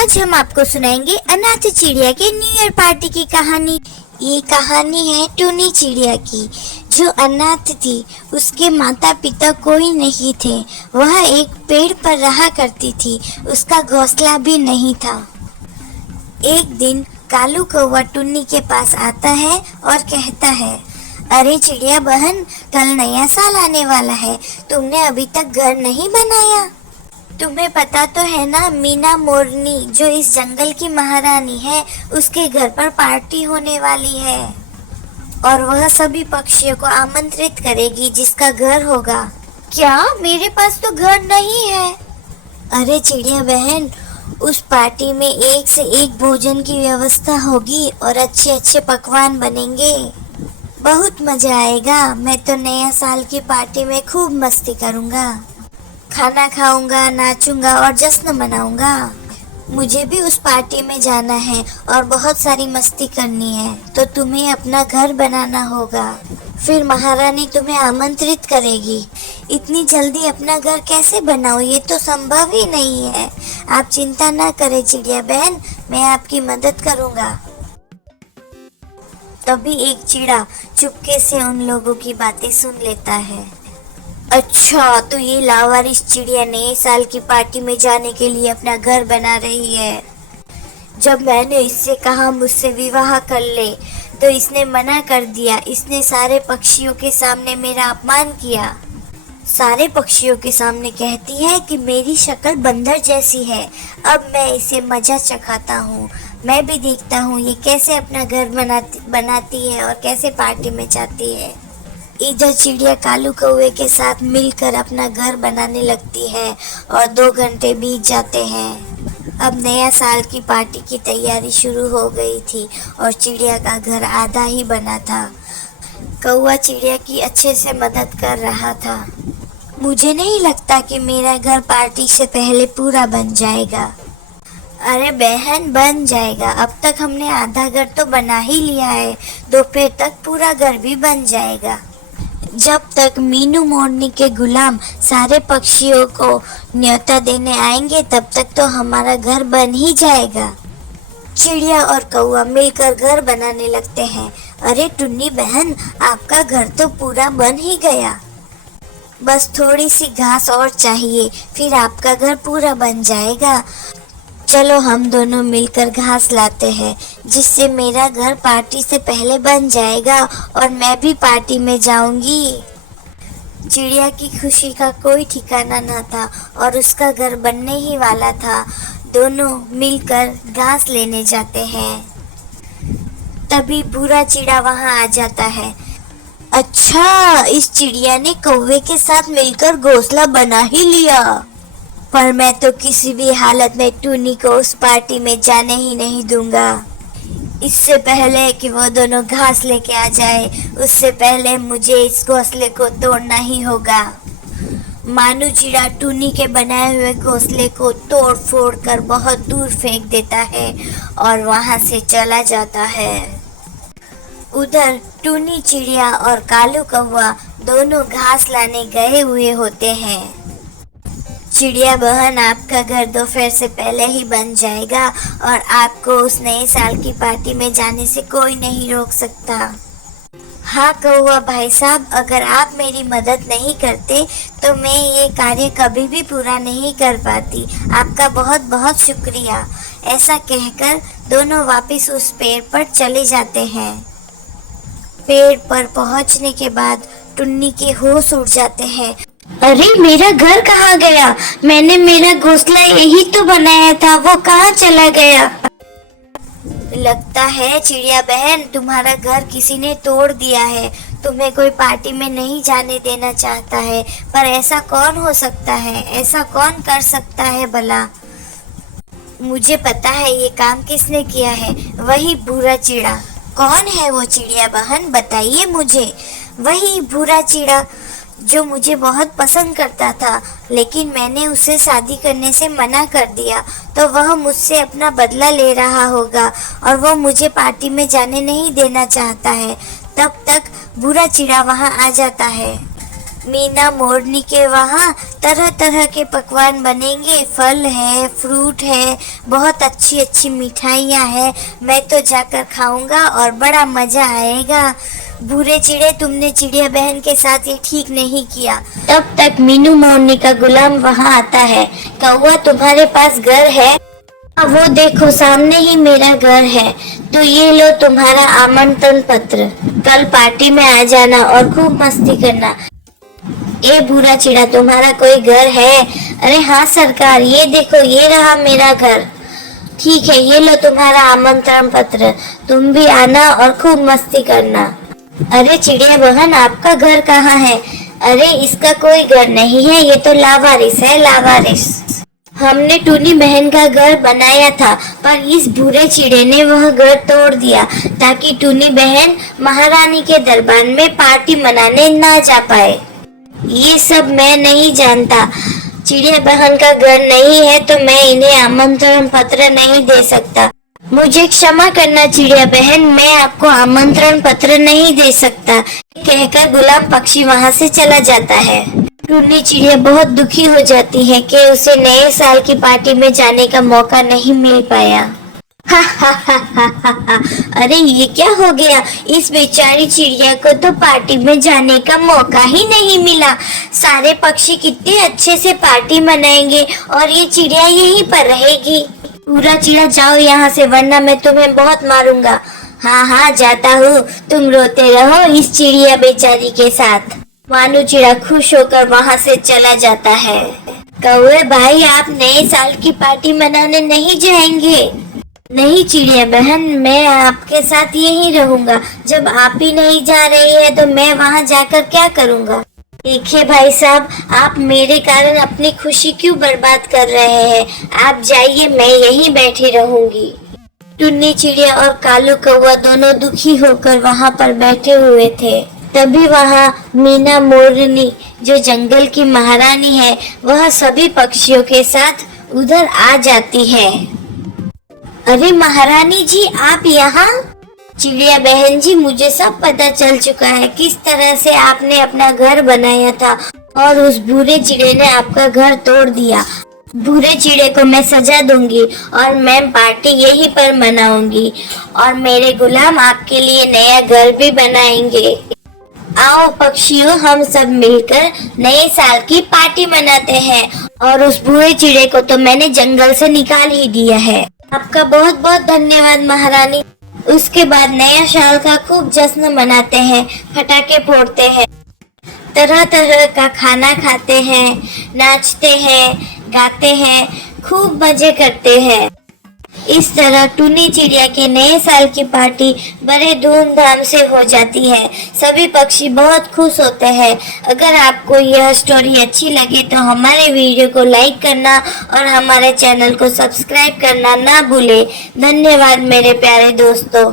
आज हम आपको सुनाएंगे अनाथ चिड़िया के न्यू ईयर पार्टी की कहानी। ये कहानी है टूनी चिड़िया की, जो अनाथ थी। उसके माता पिता कोई नहीं थे। वह एक पेड़ पर रहा करती थी। उसका घोंसला भी नहीं था। एक दिन कालू कौवा टुन्नी के पास आता है और कहता है, अरे चिड़िया बहन, कल नया साल आने वाला है, तुमने अभी तक घर नहीं बनाया। तुम्हें पता तो है ना, मीना मोरनी जो इस जंगल की महारानी है, उसके घर पर पार्टी होने वाली है और वह सभी पक्षियों को आमंत्रित करेगी जिसका घर होगा। क्या मेरे पास तो घर नहीं है? अरे चिड़िया बहन, उस पार्टी में एक से एक भोजन की व्यवस्था होगी और अच्छे अच्छे पकवान बनेंगे। बहुत मजा आएगा। मैं तो नया साल की पार्टी में खूब मस्ती करूँगा, खाना खाऊंगा, नाचूंगा और जश्न मनाऊंगा। मुझे भी उस पार्टी में जाना है और बहुत सारी मस्ती करनी है, तो तुम्हें अपना घर बनाना होगा। फिर महारानी तुम्हें आमंत्रित करेगी। इतनी जल्दी अपना घर कैसे बनाऊं? ये तो संभव ही नहीं है। आप चिंता ना करें चिड़िया बहन, मैं आपकी मदद करूंगा। तभी एक चिड़ा चुपके से उन लोगों की बातें सुन लेता है। अच्छा, तो ये लावारिस चिड़िया नए साल की पार्टी में जाने के लिए अपना घर बना रही है। जब मैंने इससे कहा मुझसे विवाह कर ले, तो इसने मना कर दिया। इसने सारे पक्षियों के सामने मेरा अपमान किया। सारे पक्षियों के सामने कहती है कि मेरी शक्ल बंदर जैसी है। अब मैं इसे मजा चखाता हूँ। मैं भी देखता हूँ ये कैसे अपना घर बनाती है और कैसे पार्टी में जाती है। इधर चिड़िया कालू कौवे के साथ मिलकर अपना घर बनाने लगती है और 2 घंटे बीत जाते हैं। अब नया साल की पार्टी की तैयारी शुरू हो गई थी और चिड़िया का घर आधा ही बना था। कौवा चिड़िया की अच्छे से मदद कर रहा था। मुझे नहीं लगता कि मेरा घर पार्टी से पहले पूरा बन जाएगा। अरे बहन, बन जाएगा। अब तक हमने आधा घर तो बना ही लिया है, दोपहर तक पूरा घर भी बन जाएगा। जब तक मीनू मोरनी के गुलाम सारे पक्षियों को न्योता देने आएंगे, तब तक तो हमारा घर बन ही जाएगा। चिड़िया और कौवा मिलकर घर बनाने लगते हैं। अरे टुन्नी बहन, आपका घर तो पूरा बन ही गया। बस थोड़ी सी घास और चाहिए, फिर आपका घर पूरा बन जाएगा। चलो हम दोनों मिलकर घास लाते हैं, जिससे मेरा घर पार्टी से पहले बन जाएगा और मैं भी पार्टी में जाऊंगी। चिड़िया की खुशी का कोई ठिकाना न था और उसका घर बनने ही वाला था। दोनों मिलकर घास लेने जाते हैं। तभी भूरा चिड़ा वहां आ जाता है। अच्छा, इस चिड़िया ने कौवे के साथ मिलकर घोंसला बना ही लिया, पर मैं तो किसी भी हालत में टूनी को उस पार्टी में जाने ही नहीं दूंगा। इससे पहले कि वो दोनों घास लेके आ जाए, उससे पहले मुझे इस घोंसले को तोड़ना ही होगा। मानू चिड़ा टूनी के बनाए हुए घोंसले को तोड़ फोड़ कर बहुत दूर फेंक देता है और वहां से चला जाता है। उधर टूनी चिड़िया और कालू कौवा दोनों घास लाने गए हुए होते हैं। चिड़िया बहन, आपका घर दोपहर से पहले ही बन जाएगा और आपको उस नए साल की पार्टी में जाने से कोई नहीं रोक सकता। हाँ कौवा भाई साहब, अगर आप मेरी मदद नहीं करते तो मैं ये कार्य कभी भी पूरा नहीं कर पाती। आपका बहुत बहुत शुक्रिया। ऐसा कहकर दोनों वापस उस पेड़ पर चले जाते हैं। पेड़ पर पहुंचने के बाद टुन्नी के होश उड़ जाते हैं। अरे मेरा घर कहाँ गया? मैंने मेरा घोंसला यही तो बनाया था, वो कहाँ चला गया? लगता है चिड़िया बहन, तुम्हारा घर किसी ने तोड़ दिया है। तुम्हें कोई पार्टी में नहीं जाने देना चाहता है, पर ऐसा कौन हो सकता है? ऐसा कौन कर सकता है भला? मुझे पता है ये काम किसने किया है, वही भूरा चिड़ा। कौन है वो चिड़िया बहन, बताइए मुझे। वही भूरा चिड़ा जो मुझे बहुत पसंद करता था, लेकिन मैंने उसे शादी करने से मना कर दिया, तो वह मुझसे अपना बदला ले रहा होगा और वो मुझे पार्टी में जाने नहीं देना चाहता है। तब तक भूरा चिड़ा वहां आ जाता है। मीना मोरनी के वहाँ तरह तरह के पकवान बनेंगे, फल है, फ्रूट है, बहुत अच्छी अच्छी मिठाइयाँ हैं। मैं तो जाकर खाऊंगा और बड़ा मजा आएगा। भूरे चिड़े, तुमने चिड़िया बहन के साथ ये ठीक नहीं किया। तब तक मीनू मोरनी का गुलाम वहाँ आता है। कौवा, तुम्हारे पास घर है? वो देखो सामने ही मेरा घर है। तो ये लो तुम्हारा आमंत्रण पत्र। कल पार्टी में आ जाना और खूब मस्ती करना। ए भूरा चिड़ा, तुम्हारा कोई घर है? अरे हाँ सरकार, ये देखो ये रहा मेरा घर। ठीक है, ये लो तुम्हारा आमंत्रण पत्र। तुम भी आना और खूब मस्ती करना। अरे चिड़िया बहन, आपका घर कहाँ है? अरे इसका कोई घर नहीं है, ये तो लावारिस है, लावारिस। हमने टूनी बहन का घर बनाया था, पर इस भूरे चिड़े ने वह घर तोड़ दिया ताकि टूनी बहन महारानी के दरबार में पार्टी मनाने ना जा पाए। ये सब मैं नहीं जानता। चिड़िया बहन का घर नहीं है तो मैं इन्हें आमंत्रण पत्र नहीं दे सकता। मुझे क्षमा करना चिड़िया बहन, मैं आपको आमंत्रण पत्र नहीं दे सकता, कहकर गुलाब पक्षी वहाँ से चला जाता है। टूनी चिड़िया बहुत दुखी हो जाती है कि उसे नए साल की पार्टी में जाने का मौका नहीं मिल पाया। हा हा हा हा हा हा। अरे ये क्या हो गया? इस बेचारी चिड़िया को तो पार्टी में जाने का मौका ही नहीं मिला। सारे पक्षी कितने अच्छे से पार्टी मनाएंगे और ये चिड़िया यहीं पर रहेगी। पूरा चिड़ा, जाओ यहाँ से वरना मैं तुम्हें बहुत मारूंगा। हाँ हाँ जाता हूँ, तुम रोते रहो इस चिड़िया बेचारी के साथ। मानू चिड़ा खुश होकर वहाँ से चला जाता है। कौवे भाई, आप नए साल की पार्टी मनाने नहीं जाएंगे? नहीं चिड़िया बहन, मैं आपके साथ यहीं रहूंगा। जब आप ही नहीं जा रही है तो मैं वहाँ जाकर क्या करूँगा? देखिए भाई साहब, आप मेरे कारण अपनी खुशी क्यों बर्बाद कर रहे हैं? आप जाइए, मैं यहीं बैठी रहूंगी। टुन्नी चिड़िया और कालू कौवा दोनों दुखी होकर वहाँ पर बैठे हुए थे। तभी वहाँ मीना मोरनी, जो जंगल की महारानी है, वह सभी पक्षियों के साथ उधर आ जाती है। अरे महारानी जी, आप यहाँ? चिड़िया बहन जी, मुझे सब पता चल चुका है किस तरह से आपने अपना घर बनाया था और उस भूरे चिड़े ने आपका घर तोड़ दिया। भूरे चिड़े को मैं सजा दूंगी और मैं पार्टी यहीं पर मनाऊंगी और मेरे गुलाम आपके लिए नया घर भी बनाएंगे। आओ पक्षियों, हम सब मिलकर नए साल की पार्टी मनाते हैं। और उस भूरे चिड़े को तो मैंने जंगल से निकाल ही दिया है। आपका बहुत बहुत धन्यवाद महारानी। उसके बाद नया साल का खूब जश्न मनाते हैं, पटाखे फोड़ते हैं, तरह तरह का खाना खाते हैं, नाचते हैं, गाते हैं, खूब मजे करते हैं। इस तरह टूनी चिड़िया के नए साल की पार्टी बड़े धूमधाम से हो जाती है। सभी पक्षी बहुत खुश होते हैं। अगर आपको यह स्टोरी अच्छी लगे तो हमारे वीडियो को लाइक करना और हमारे चैनल को सब्सक्राइब करना ना भूले। धन्यवाद मेरे प्यारे दोस्तों।